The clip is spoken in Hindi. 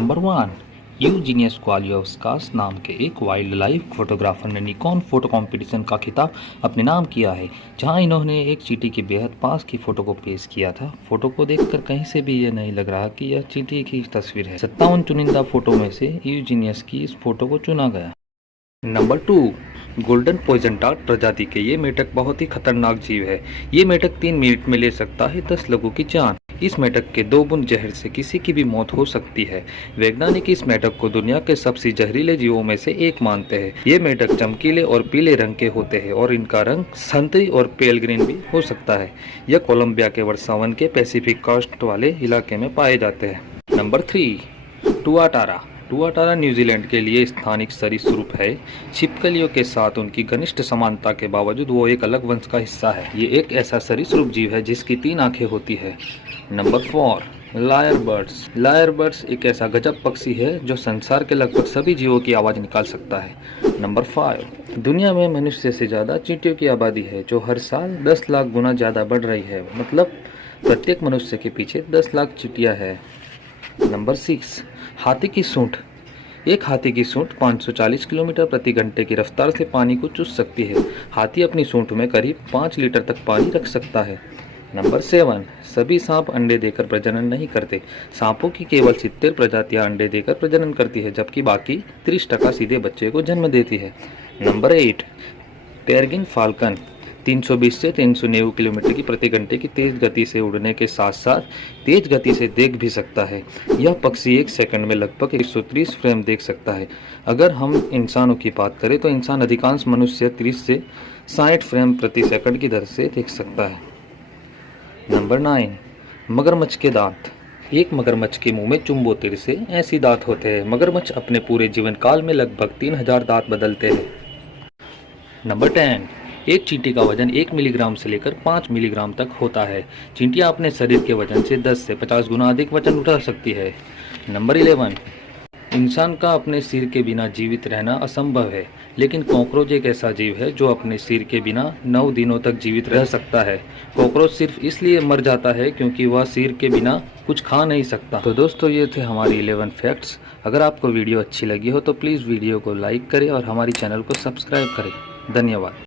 नंबर 1, यूजीनियस क्वालियोस्कास नाम के एक वाइल्ड लाइफ फोटोग्राफर ने निकॉन फोटो कंपटीशन का खिताब अपने नाम किया है, जहां इन्होंने एक चींटी की बेहद पास की फोटो को पेश किया था। फोटो को देखकर कहीं से भी ये नहीं लग रहा कि यह चींटी की तस्वीर है। 57 चुनिंदा फोटो में से यूजीनियस की इस फोटो को चुना गया। नंबर 2, गोल्डन पॉइजन डार्ट प्रजाति के ये मेढक बहुत ही खतरनाक जीव है। ये मेढक 3 मिनट में ले सकता है 10 लोगों की जान। इस मेढक के 2 बूंद जहर से किसी की भी मौत हो सकती है। वैज्ञानिक इस मेढक को दुनिया के सबसे जहरीले जीवों में से एक मानते हैं। ये मेढक चमकीले और पीले रंग के होते हैं और इनका रंग संतरी और पेल ग्रीन भी हो सकता है। यह कोलंबिया के वर्सावन के पैसिफिक कोस्ट वाले इलाके में पाए जाते हैं। Number 3, tuatara. टुआटारा न्यूजीलैंड के लिए स्थानिक सरीसृप है। छिपकलियों के साथ उनकी घनिष्ठ समानता के बावजूद वो एक अलग वंश का हिस्सा है। ये एक ऐसा सरीसृप जीव है जिसकी 3 आंखें होती है। Number 4, lyrebirds. Lyrebirds एक ऐसा गजब पक्षी है जो संसार के लगभग सभी जीवों की आवाज़ निकाल सकता है। नंबर 5, दुनिया में मनुष्य से ज़्यादा चींटियों की आबादी है, जो हर साल 10 लाख गुना ज़्यादा बढ़ रही है। मतलब प्रत्येक मनुष्य के पीछे 10 लाख चींटियाँ हैं। नंबर 6, हाथी की सूंड। एक हाथी की सूंड 540 किलोमीटर प्रति घंटे की रफ्तार से पानी को चूस सकती है। हाथी अपनी सूंड में करीब 5 लीटर तक पानी रख सकता है। नंबर 7, सभी सांप अंडे देकर प्रजनन नहीं करते। सांपों की केवल 70 प्रजातियां अंडे देकर प्रजनन करती है, जबकि बाकी 30% सीधे बच्चे को जन्म देती है। Number 8, peregrine falcon. 320 से 390 किलोमीटर की प्रति घंटे की तेज गति से उड़ने के साथ साथ तेज गति से देख भी सकता है। यह पक्षी 1 सेकंड में लगभग 130 फ्रेम देख सकता है। अगर हम इंसानों की बात करें तो इंसान अधिकांश मनुष्य 30 से 60 फ्रेम प्रति सेकंड की दर से देख सकता है। नंबर 9, मगरमच्छ के दांत। एक मगरमच्छ के मुंह में चुंबोतिर से ऐसी दांत होते हैं। मगरमच्छ अपने पूरे जीवन काल में लगभग 3000 दांत बदलते हैं। नंबर 10, एक चींटी का वजन 1 मिलीग्राम से लेकर 5 मिलीग्राम तक होता है। चींटियां अपने शरीर के वजन से 10 से 50 गुना अधिक वजन उठा सकती है। नंबर 11, इंसान का अपने सिर के बिना जीवित रहना असंभव है, लेकिन कॉकरोच एक ऐसा जीव है जो अपने सिर के बिना 9 दिनों तक जीवित रह सकता है। कॉकरोच सिर्फ इसलिए मर जाता है क्योंकि वह सिर के बिना कुछ खा नहीं सकता। तो दोस्तों, ये थे हमारी 11 फैक्ट्स। अगर आपको वीडियो अच्छी लगी हो तो प्लीज़ वीडियो को लाइक करें और हमारी चैनल को सब्सक्राइब करें। धन्यवाद।